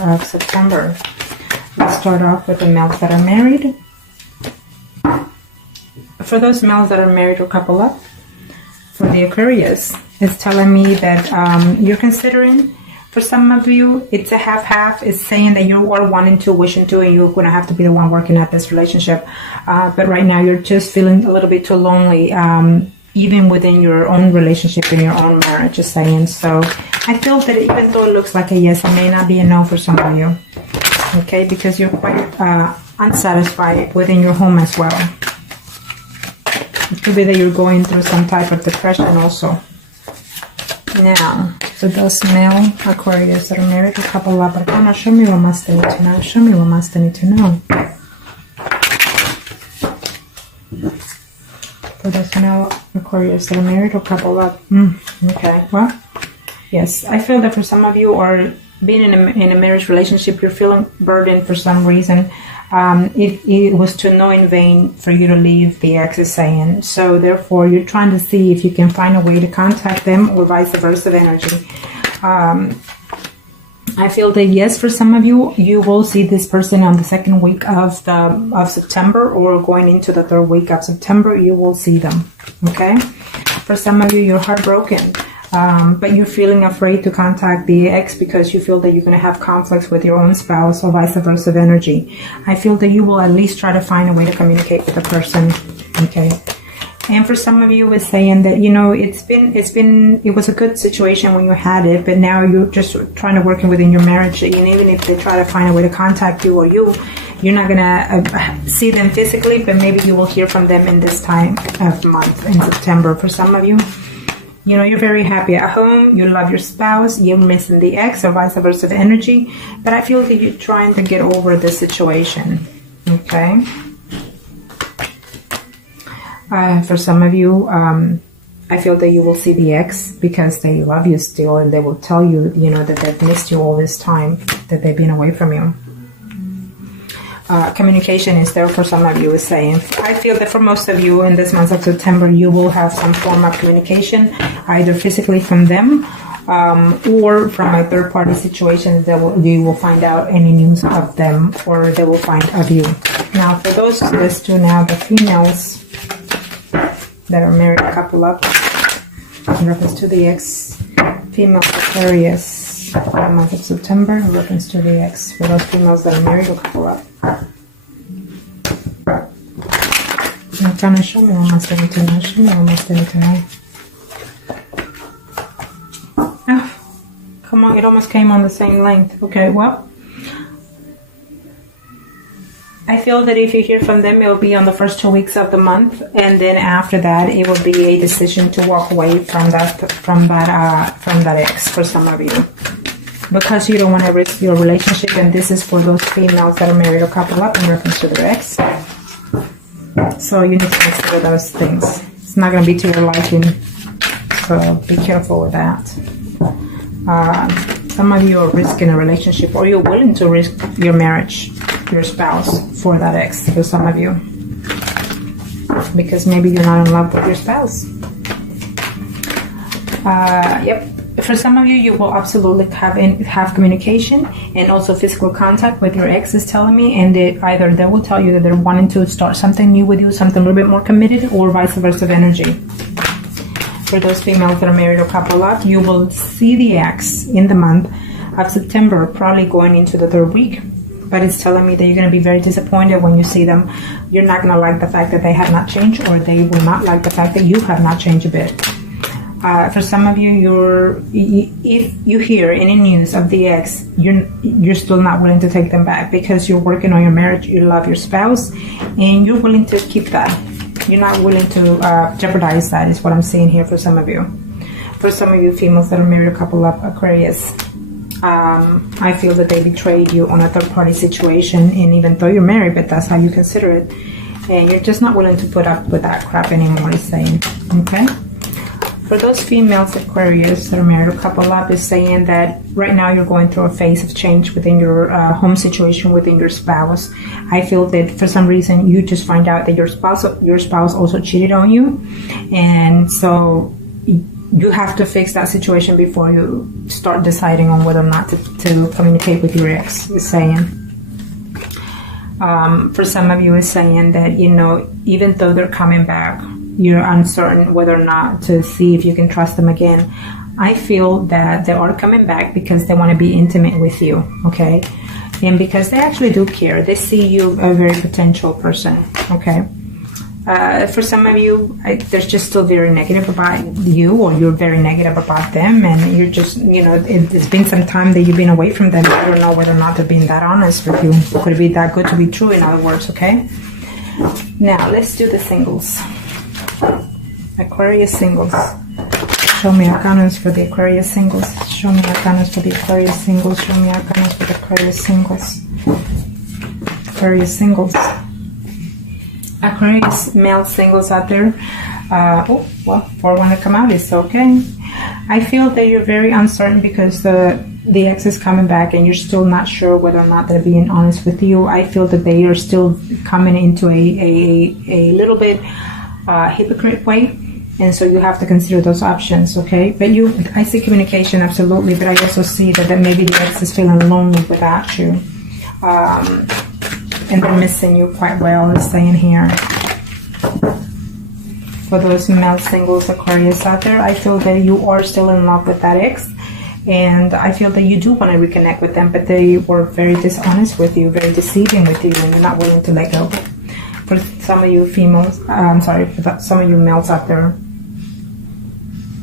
of September. Let's start off with the males that are married. For those males that are married or couple up, for the Aquarius, it's telling me that you're considering, for some of you, it's a half-half. It's saying that you are wanting to, wishing to, and you're going to have to be the one working at this relationship. But right now, you're just feeling a little bit too lonely, even within your own relationship, in your own marriage, just saying. So I feel that even though it looks like a yes, it may not be a no for some of you. Okay, because you're quite unsatisfied within your home as well. It could be that you're going through some type of depression also. Now, for those male Aquarius that are married or couple up, show me what must they need to know. Show me what must they need to know. For those male Aquarius that are married or couple up. Okay, well, yes, I feel that for some of you are being in a marriage relationship, you're feeling burdened for some reason. It was to no in vain for you to leave, the ex is saying. So therefore, you're trying to see if you can find a way to contact them or vice versa energy. I feel that yes, for some of you, you will see this person on the second week of September, or going into the third week of September, you will see them. Okay? For some of you, you're heartbroken. But you're feeling afraid to contact the ex because you feel that you're going to have conflicts with your own spouse or vice versa energy. I feel that you will at least try to find a way to communicate with the person. Okay. And for some of you, it's saying that, you know, it was a good situation when you had it, but now you're just trying to work within your marriage. And even if they try to find a way to contact you, or you're not going to see them physically, but maybe you will hear from them in this time of month in September. For some of you, you know, you're very happy at home, you love your spouse, you're missing the ex or vice versa energy, but I feel that you're trying to get over the situation. Okay. For some of you, I feel that you will see the ex because they love you still, and they will tell you, you know, that they've missed you all this time, that they've been away from you. Communication is there for some of you, is saying. I feel that for most of you in this month of September, you will have some form of communication, either physically from them or from a third-party situation that you will find out any news of them, or they will find of you. Now, for those, let's do now the females that are married, couple up, in reference to the ex, female Aquarius, for the month of September, in reference to the ex, for those females that are married or couple up. Now, can I show me what must I need to know? Show me what must I need to know. Oh, come on, it almost came on the same length. Okay, well, I feel that if you hear from them, it will be on the first 2 weeks of the month, and then after that, it will be a decision to walk away from that ex for some of you, because you don't want to risk your relationship. And this is for those females that are married or couple up in reference to their ex. So you need to consider those things. It's not going to be to your liking, so be careful with that. Some of you are risking a relationship, or you're willing to risk your marriage, your spouse, for that ex. For some of you, because maybe you're not in love with your spouse. Yep. For some of you, you will absolutely have communication and also physical contact with your ex, is telling me, and either they will tell you that they're wanting to start something new with you, something a little bit more committed, or vice versa energy. For those females that are married or couple up, you will see the ex in the month of September, probably going into the third week. But it's telling me that you're going to be very disappointed when you see them. You're not going to like the fact that they have not changed, or they will not like the fact that you have not changed a bit. For some of you, if you hear any news of the ex, you're still not willing to take them back, because you're working on your marriage, you love your spouse, and you're willing to keep that. You're not willing to jeopardize that, is what I'm seeing here for some of you. For some of you females that are married a couple of Aquarius, I feel that they betrayed you on a third-party situation, and even though you're married, but that's how you consider it, and you're just not willing to put up with that crap anymore, is saying. Okay. For those females Aquarius that are married or couple up, is saying that right now you're going through a phase of change within your home situation, within your spouse. I feel that for some reason you just find out that your spouse also cheated on you, and so you have to fix that situation before you start deciding on whether or not to communicate with your ex, is saying. For some of you, is saying that, you know, even though they're coming back, you're uncertain whether or not to see if you can trust them again. I feel that they are coming back because they want to be intimate with you, okay? And because they actually do care. They see you a very potential person, okay? For some of you, they're just still very negative about you, or you're very negative about them, and you're just, you know, it's been some time that you've been away from them. I don't know whether or not they're being that honest with you. Could it be that good to be true, in other words, okay? Now, let's do the singles. Aquarius singles. Show me arcanas for the Aquarius singles. Show me arcanas for the Aquarius singles. Show me arcanas for the Aquarius singles. Aquarius singles. Aquarius male singles out there. Oh, well, 4 want to come out. It's okay. I feel that you're very uncertain because the ex is coming back and you're still not sure whether or not they're being honest with you. I feel that they are still coming into a little bit hypocrite way. And so you have to consider those options, okay? But I see communication, absolutely, but I also see that maybe the ex is feeling lonely without you. And they're missing you quite well, is saying here. For those male singles, Aquarius out there, I feel that you are still in love with that ex. And I feel that you do want to reconnect with them, but they were very dishonest with you, very deceiving with you, and you're not willing to let go. For some of you females, for some of you males out there,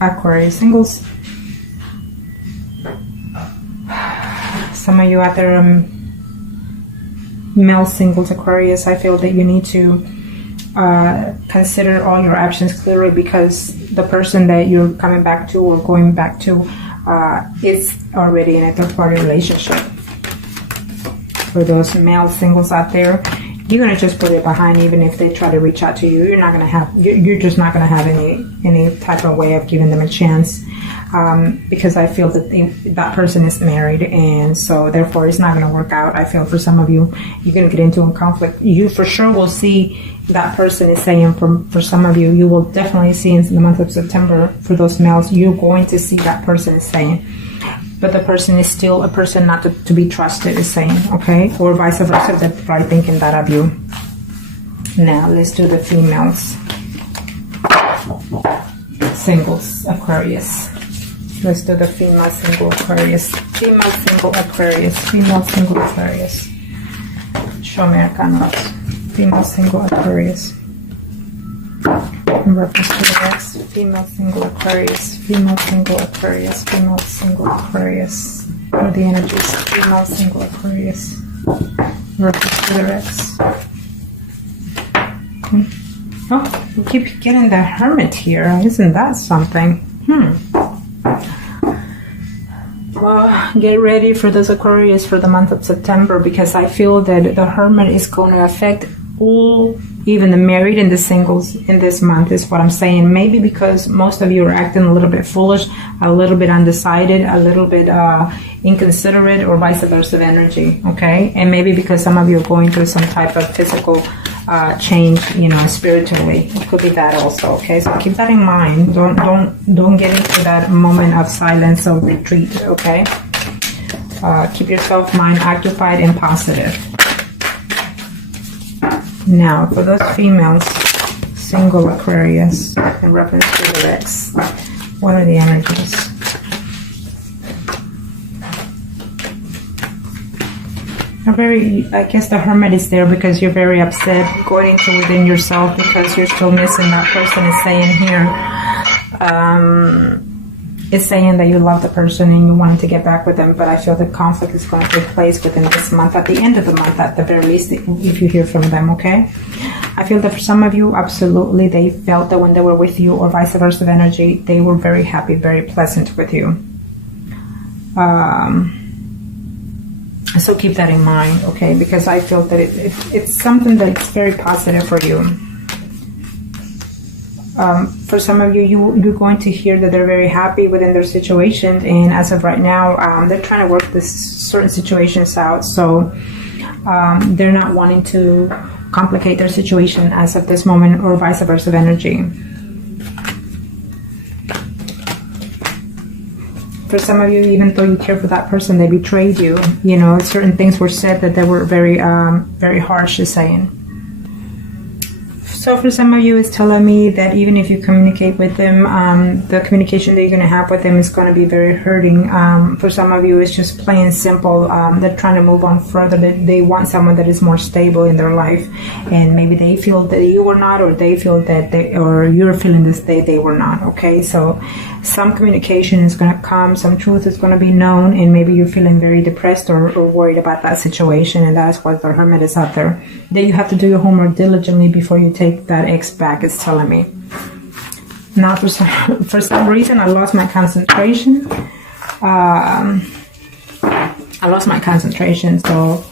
Aquarius singles. Some of you out there, male singles, Aquarius, I feel that you need to consider all your options clearly, because the person that you're coming back to or going back to is already in a third-party relationship. For those male singles out there, you're gonna just put it behind. Even if they try to reach out to you, you're not gonna have. You're just not gonna have any type of way of giving them a chance, because I feel that that person is married, and so therefore it's not gonna work out. I feel for some of you, you're gonna get into a conflict. You for sure will see that person is saying. For some of you, you will definitely see in the month of September. For those males, you're going to see that person is saying. But the person is still a person not to be trusted, is saying, okay? Or vice versa, they're probably thinking that of you. Now, let's do the females. Singles, Aquarius. Let's do the female single Aquarius. Female single Aquarius. Female single Aquarius. Show me arcanas. Female single Aquarius. In reference to the ex, female single Aquarius, female single Aquarius, female single Aquarius. What are the energies? Female single Aquarius. In reference to the ex. Oh, we keep getting the Hermit here. Isn't that something? Well, get ready for this Aquarius for the month of September, because I feel that the Hermit is going to affect all, even the married and the singles in this month, is what I'm saying. Maybe because most of you are acting a little bit foolish, a little bit undecided, a little bit inconsiderate, or vice versa energy, okay? And maybe because some of you are going through some type of physical change, you know, spiritually. It could be that also, okay? So keep that in mind. Don't get into that moment of silence or retreat, okay? Keep yourself mind occupied and positive. Now, for those females, single Aquarius, in reference to the ex, what are the energies? I guess the Hermit is there because you're very upset, going into within yourself because you're still missing that person, is saying here. It's saying that you love the person and you wanted to get back with them, but I feel the conflict is going to take place within this month, at the end of the month, at the very least, if you hear from them, okay? I feel that for some of you, absolutely, they felt that when they were with you, or vice versa energy, they were very happy, very pleasant with you. So keep that in mind, okay? Because I feel that it's something that's very positive for you. For some of you, you're going to hear that they're very happy within their situation, and as of right now, they're trying to work this certain situations out, so they're not wanting to complicate their situation as of this moment, or vice versa energy. For some of you, even though you care for that person, they betrayed you. You know, certain things were said that they were very, very harsh, is saying. So for some of you, it's telling me that even if you communicate with them, the communication that you're going to have with them is going to be very hurting. For some of you, it's just plain simple. They're trying to move on further. They want someone that is more stable in their life, and maybe they feel that you were not, or they feel that or you're feeling this they were not. Okay, so some communication is going to come, some truth is going to be known, and maybe you're feeling very depressed or worried about that situation, and that's why the Hermit is out there. Then you have to do your homework diligently before you take that ex back, it's telling me. Now for some reason I lost my concentration. I lost my concentration, so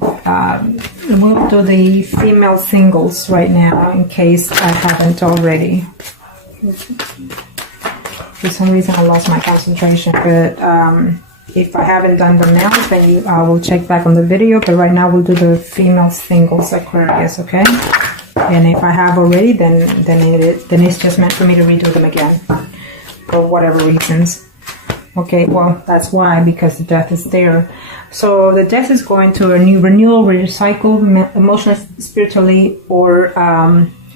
we'll do the female singles right now in case I haven't already. For some reason I lost my concentration, but if I haven't done the males, then I will check back on the video, but right now we'll do the female singles Aquarius, okay? And if I have already, then it's just meant for me to redo them again for whatever reasons. Okay, well, that's why, because the death is there. So the death is going to a new renewal, recycle, emotionally, spiritually, or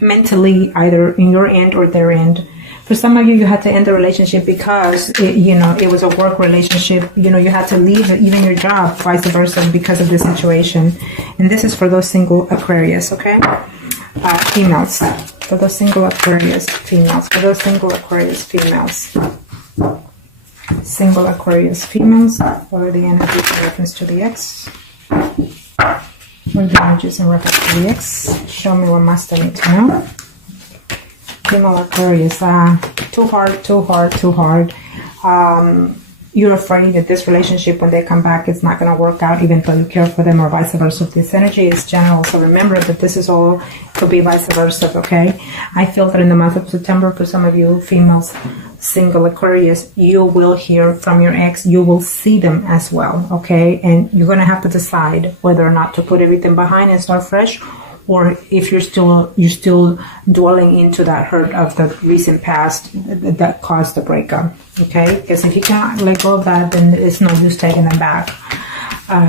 mentally, either in your end or their end. For some of you, you had to end the relationship because, it was a work relationship. You know, you had to leave even your job, vice versa, because of the situation. And this is for those single Aquarius, okay? Females. For those single Aquarius females. For those single Aquarius females. Single Aquarius females. What are the energies in reference to the ex? What are the energies in reference to the ex? Show me what must I need to know. Female Aquarius, too hard. You're afraid that this relationship, when they come back, it's not going to work out, even though you care for them, or vice versa. This energy is general, so remember that this is all, could be vice versa, okay? I feel that in the month of September, for some of you females, single Aquarius, you will hear from your ex. You will see them as well, okay? And you're going to have to decide whether or not to put everything behind and start fresh, or if you're still dwelling into that hurt of the recent past that caused the breakup, okay? Because if you can't let go of that, then it's no use taking them back.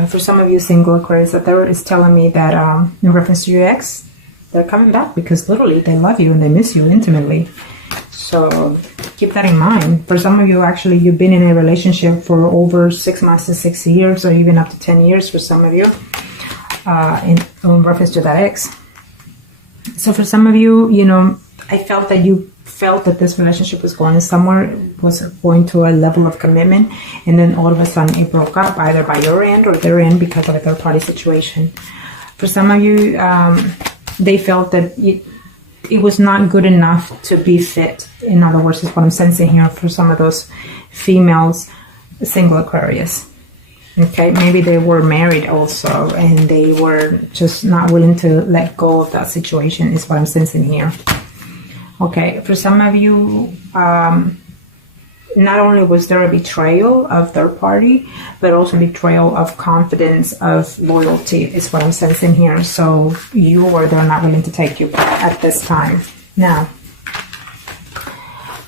For some of you single Aquarius, that there is telling me that in reference to your ex, they're coming back because literally they love you and they miss you intimately. So keep that in mind. For some of you, actually, you've been in a relationship for over 6 months to 6 years, or even up to 10 years for some of you. In reference to that ex. So for some of you, I felt that you felt that this relationship was going somewhere, was going to a level of commitment, and then all of a sudden it broke up, either by your end or their end, because of a third party situation. For some of you, they felt that it was not good enough to be fit. In other words, is what I'm sensing here for some of those females, single Aquarius. Okay, maybe they were married also, and they were just not willing to let go of that situation, is what I'm sensing here. Okay, for some of you, not only was there a betrayal of their party, but also betrayal of confidence, of loyalty, is what I'm sensing here. So you or they're not willing to take you back at this time. Now,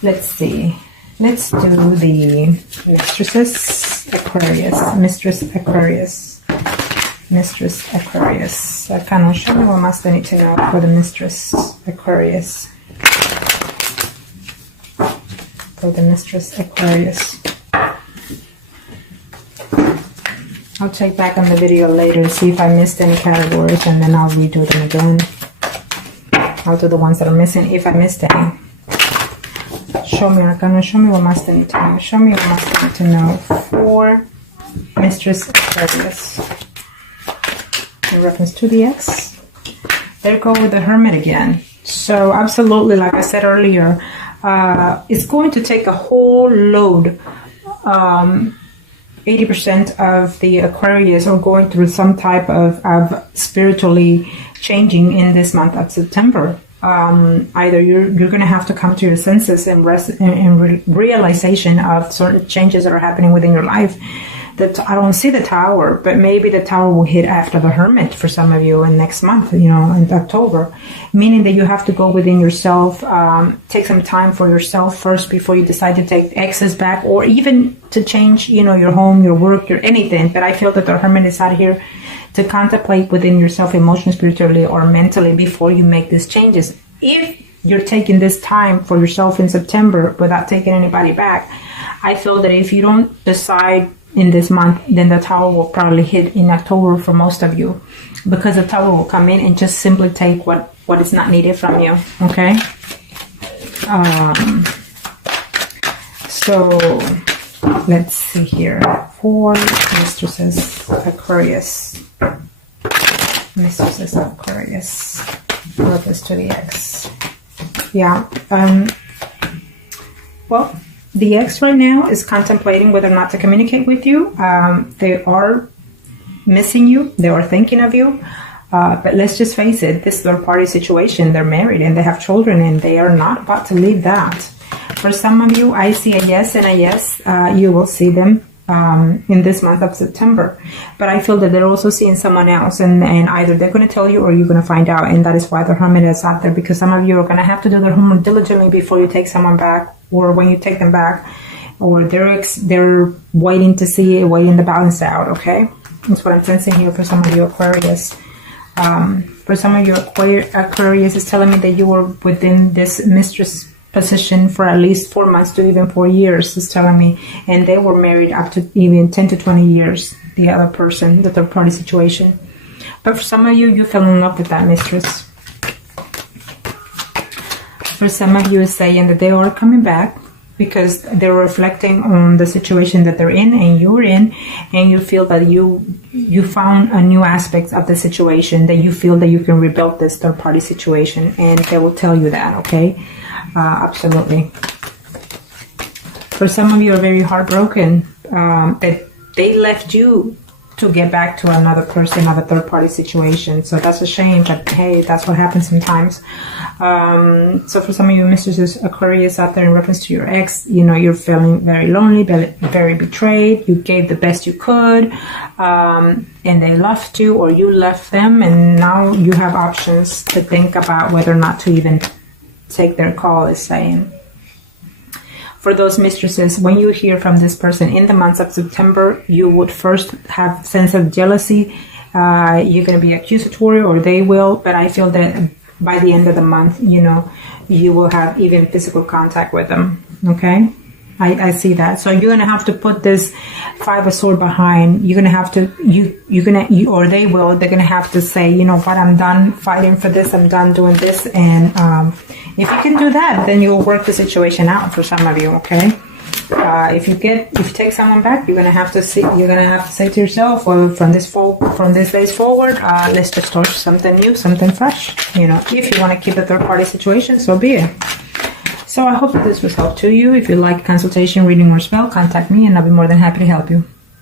let's see. Let's do the Mistresses Aquarius. Mistress Aquarius. Mistress Aquarius. Kind of show me what must I need to know for the Mistress Aquarius. For the Mistress Aquarius. I'll check back on the video later, see if I missed any categories, and then I'll redo them again. I'll do the ones that are missing if I missed any. Show me, Arcana, show me what must I need to know. Show me what must I need to know for Mistress Aquarius. In reference to the ex. There go with the Hermit again. So absolutely, like I said earlier, it's going to take a whole load. 80% of the Aquarius are going through some type of spiritually changing in this month of September. Either you're going to have to come to your senses and realization of certain changes that are happening within your life. I don't see the Tower, but maybe the Tower will hit after the Hermit for some of you in next month, in October, meaning that you have to go within yourself, take some time for yourself first before you decide to take exes back, or even to change, your home, your work, your anything. But I feel that the Hermit is out here to contemplate within yourself emotionally, spiritually, or mentally before you make these changes. If you're taking this time for yourself in September without taking anybody back, I feel that if you don't decide in this month, then the Tower will probably hit in October for most of you, because the Tower will come in and just simply take what is not needed from you. Okay. So let's see here. 4 mistresses, Aquarius. Mistresses of Aquarius. Purpose to the ex. Yeah. Well, the ex right now is contemplating whether or not to communicate with you. They are missing you. They are thinking of you. But let's just face it, this third party situation, they're married and they have children and they are not about to leave that. For some of you, I see a yes and a yes. You will see them in this month of September. But I feel that they're also seeing someone else, and either they're going to tell you or you're going to find out. And that is why the Hermit is out there, because some of you are going to have to do their homework diligently before you take someone back, or when you take them back, or they're waiting to see it, waiting to balance out. Okay, that's what I'm sensing here for some of you Aquarius. For some of you Aquarius is telling me that you were within this mistress position for at least 4 months to even 4 years, is telling me, and they were married up to even 10 to 20 years, the other person, the third party situation. But for some of you, you fell in love with that mistress. For some of you, is saying that they are coming back because they're reflecting on the situation that they're in and you're in, and you feel that you found a new aspect of the situation, that you feel that you can rebuild this third party situation, and they will tell you that. Okay. Absolutely. For some of you are very heartbroken that they left you to get back to another person, another third party situation. So that's a shame, but hey, that's what happens sometimes. So for some of you mistresses Aquarius out there, in reference to your ex, you're feeling very lonely, very betrayed. You gave the best you could, and they left you, or you left them, and now you have options to think about whether or not to even take their call, is saying. For those mistresses, when you hear from this person in the month of September, you would first have sense of jealousy. You're going to be accusatory, or they will, but I feel that by the end of the month, you will have even physical contact with them. Okay, I see that. So you're going to have to put this 5 of Swords behind. You're going to have to, or they will, they're going to have to say, you know what, I'm done fighting for this. I'm done doing this. And if you can do that, then you'll work the situation out for some of you. Okay. If you take someone back, you're going to have to say to yourself, well, from this days forward, let's just start something new, something fresh. If you want to keep the third party situation, so be it. So I hope that this was helpful to you. If you'd like a consultation, reading, or spell, contact me and I'll be more than happy to help you.